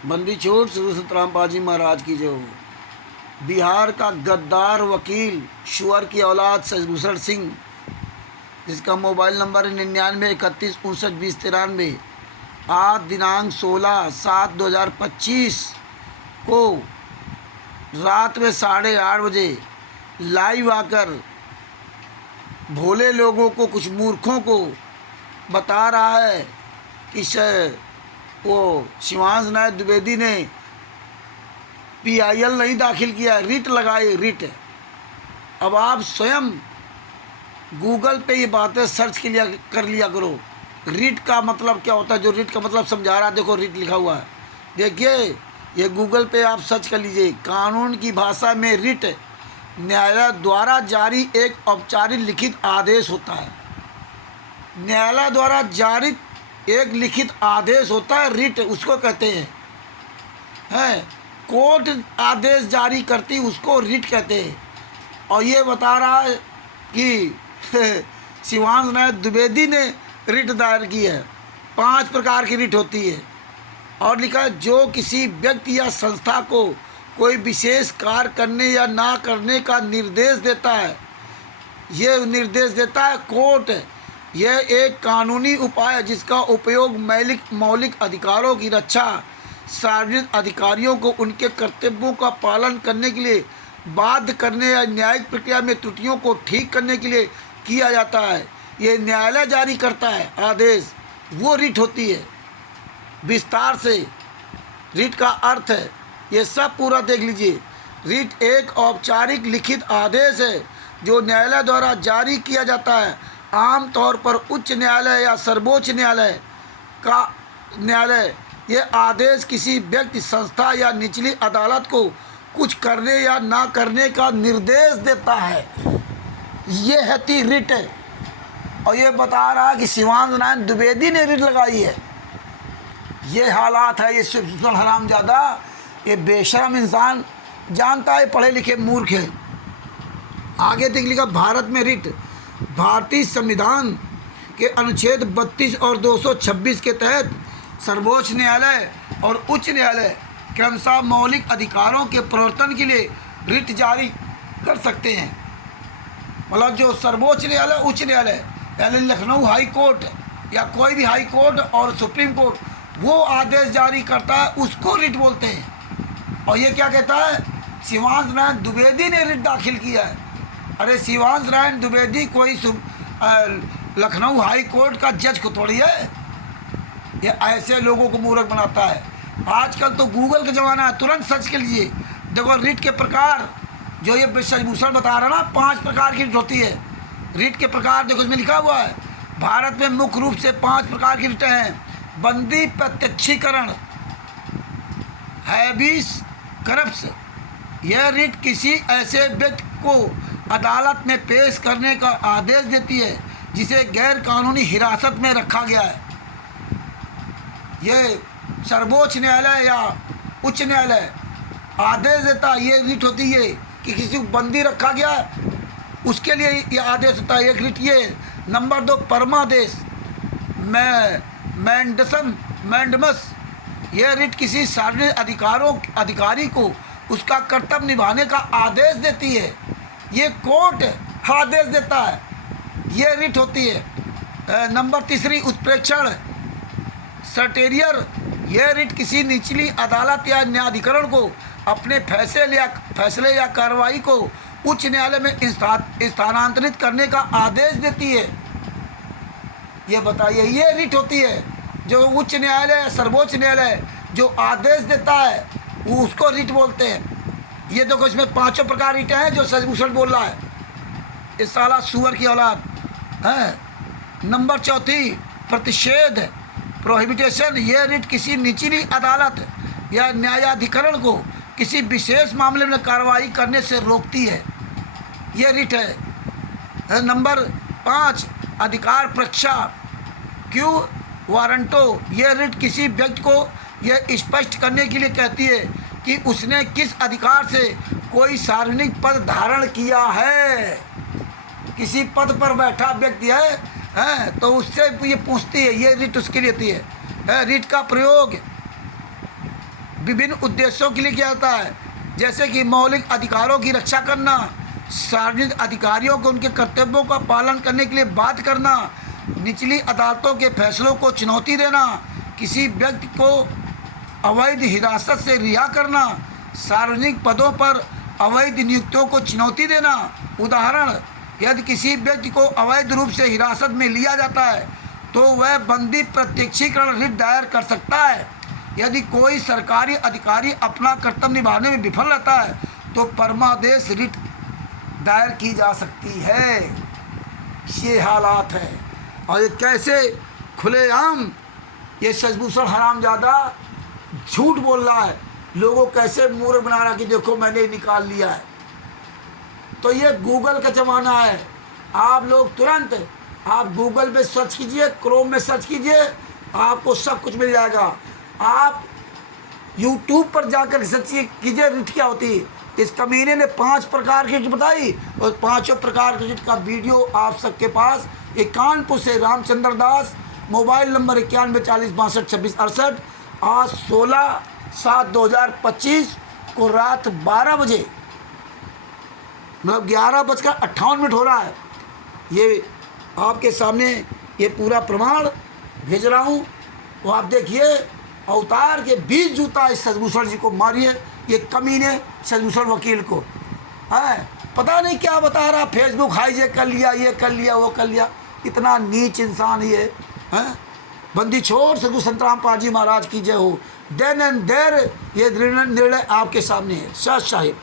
बंदी छोड़ श्री सतराम पाजी महाराज की जो बिहार का गद्दार वकील शुअर की औलाद शशिभूषण सिंह, जिसका मोबाइल नंबर है 99 31 59 20 93, आज दिनांक 16/7/2025 को रात में 8:30 बजे लाइव आकर भोले लोगों को, कुछ मूर्खों को बता रहा है कि वो शिवांश नायक द्विवेदी ने PIL नहीं दाखिल किया, रिट लगाई, रिट। अब आप स्वयं गूगल पे ये बातें सर्च कर लिया करो, रिट का मतलब क्या होता है। जो रिट का मतलब समझा रहा है, देखो रिट लिखा हुआ है, देखिए ये गूगल पे आप सर्च कर लीजिए। कानून की भाषा में रिट न्यायालय द्वारा जारी एक औपचारिक लिखित आदेश होता है। न्यायालय द्वारा जारी एक लिखित आदेश होता है, रिट उसको कहते हैं। कोर्ट आदेश जारी करती उसको रिट कहते हैं। और ये बता रहा है कि शिवांश नायक द्विवेदी ने रिट दायर की है। 5 प्रकार की रिट होती है। और लिखा है, जो किसी व्यक्ति या संस्था को कोई विशेष कार्य करने या ना करने का निर्देश देता है, ये निर्देश देता है कोर्ट। यह एक कानूनी उपाय है जिसका उपयोग मौलिक अधिकारों की रक्षा, सार्वजनिक अधिकारियों को उनके कर्तव्यों का पालन करने के लिए बाध्य करने या न्यायिक प्रक्रिया में त्रुटियों को ठीक करने के लिए किया जाता है। ये न्यायालय जारी करता है आदेश, वो रिट होती है। विस्तार से रिट का अर्थ है, ये सब पूरा देख लीजिए। रिट एक औपचारिक लिखित आदेश है जो न्यायालय द्वारा जारी किया जाता है। आमतौर पर उच्च न्यायालय या सर्वोच्च न्यायालय ये आदेश किसी व्यक्ति, संस्था या निचली अदालत को कुछ करने या ना करने का निर्देश देता है। ये है ती रिट। और ये बता रहा है कि शिवांश नायक द्विवेदी ने रिट लगाई है। ये हालात है। ये शशिभूषण हरामजादा, ये बेशरम इंसान जानता है, पढ़े लिखे मूर्ख है। आगे तक लिखा, भारत में रिट भारतीय संविधान के अनुच्छेद 32 और 226 के तहत सर्वोच्च न्यायालय और उच्च न्यायालय क्रमशः मौलिक अधिकारों के प्रवर्तन के लिए रिट जारी कर सकते हैं। मतलब जो सर्वोच्च न्यायालय, उच्च न्यायालय यानी लखनऊ हाई कोर्ट या कोई भी हाई कोर्ट और सुप्रीम कोर्ट, वो आदेश जारी करता है, उसको रिट बोलते हैं। और ये क्या कहता है, शिवांश नायक द्विवेदी ने रिट दाखिल किया है। अरे शिवांश नायक द्विवेदी कोई लखनऊ हाई कोर्ट का जज को थोड़ी है। ये ऐसे लोगों को मूर्ख बनाता है। आजकल तो गूगल का ज़माना है, तुरंत सर्च कर लीजिए। देखो रिट के प्रकार, जो ये शशिभूषण बता रहा ना, 5 प्रकार की रिट होती है। रिट के प्रकार देखो इसमें लिखा हुआ है। भारत में मुख्य रूप से 5 प्रकार की रिटें हैं। बंदी प्रत्यक्षीकरण, हैबिस करप्स। यह रिट किसी ऐसे व्यक्ति को अदालत में पेश करने का आदेश देती है जिसे गैर कानूनी हिरासत में रखा गया है। यह सर्वोच्च न्यायालय या उच्च न्यायालय आदेश देता है। ये रिट होती है कि किसी को बंदी रखा गया, उसके लिए ये आदेश होता है, एक रिट ये। नंबर 2, परमादेश, मैंडमस। यह रिट किसी सार्वजनिक अधिकारी को उसका कर्तव्य निभाने का आदेश देती है। ये कोर्ट आदेश देता है, ये रिट होती है। नंबर 3, उत्प्रेक्षण, सर्टेरियर। यह रिट किसी निचली अदालत या न्यायाधिकरण को अपने फैसले या कार्रवाई को उच्च न्यायालय में स्थानांतरित करने का आदेश देती है। ये बताइए, ये रिट होती है। जो उच्च न्यायालय, सर्वोच्च न्यायालय जो आदेश देता है, वो उसको रिट बोलते हैं। ये देखो इसमें 5 प्रकार रिटें हैं जो शशिभूषण बोल रहा है। इस साला सुअर की औलाद है। नंबर 4, प्रतिषेध, प्रोहिबिटेशन। यह रिट किसी निचली अदालत या न्यायाधिकरण को किसी विशेष मामले में कार्रवाई करने से रोकती है। ये रिट है। नंबर 5, अधिकार परीक्षा, क्यू वारंटो। यह रिट किसी व्यक्ति को यह स्पष्ट करने के लिए कहती है कि उसने किस अधिकार से कोई सार्वजनिक पद धारण किया है। किसी पद पर बैठा व्यक्ति है तो उससे ये पूछती है, ये रिट उसके लिए होती है। रिट का प्रयोग, विभिन्न उद्देश्यों के लिए किया जाता है, जैसे कि मौलिक अधिकारों की रक्षा करना, सार्वजनिक अधिकारियों को उनके कर्तव्यों का पालन करने के लिए बाध्य करना, निचली अदालतों के फैसलों को चुनौती देना, किसी व्यक्ति को अवैध हिरासत से रिहा करना, सार्वजनिक पदों पर अवैध नियुक्तियों को चुनौती देना। उदाहरण, यदि किसी व्यक्ति को अवैध रूप से हिरासत में लिया जाता है तो वह बंदी प्रत्यक्षीकरण रिट दायर कर सकता है। यदि कोई सरकारी अधिकारी अपना कर्तव्य निभाने में विफल रहता है तो परमादेश रिट दायर की जा सकती है। ये हालात है। और ये कैसे खुलेआम ये शशभूषण हरामजादा झूठ बोल रहा है, लोगों कैसे मूर्ख बना रहा कि देखो मैंने निकाल लिया है। तो ये गूगल का ज़माना है। आप लोग तुरंत आप गूगल पे सर्च कीजिए, क्रोम में सर्च कीजिए, आपको सब कुछ मिल जाएगा। आप यूट्यूब पर जाकर सर्च कीजिए रिट क्या होती है। इस कमीने ने 5 प्रकार की रिट बताई और 5 प्रकार की रिट का वीडियो आप सबके पास। ये कानपुर से रामचंद्र दास, मोबाइल नंबर 9140622668। आज 16/7/2025 को रात 12 बजे मतलब 11:58 हो रहा है। ये आपके सामने ये पूरा प्रमाण भेज रहा हूँ। वो आप देखिए, अवतार के 20 जूता इस शशभूषण जी को मारिए, ये कमीने शशभूषण वकील को है। पता नहीं क्या बता रहा, फेसबुक हाईजैक कर लिया, ये कर लिया, वो कर लिया। इतना नीच इंसान ये है। बंदी छोड़ सदगुरु संतराम पाल जी महाराज की जय हो। देन एंड देर ये निर्णय आपके सामने है। सत साहिब।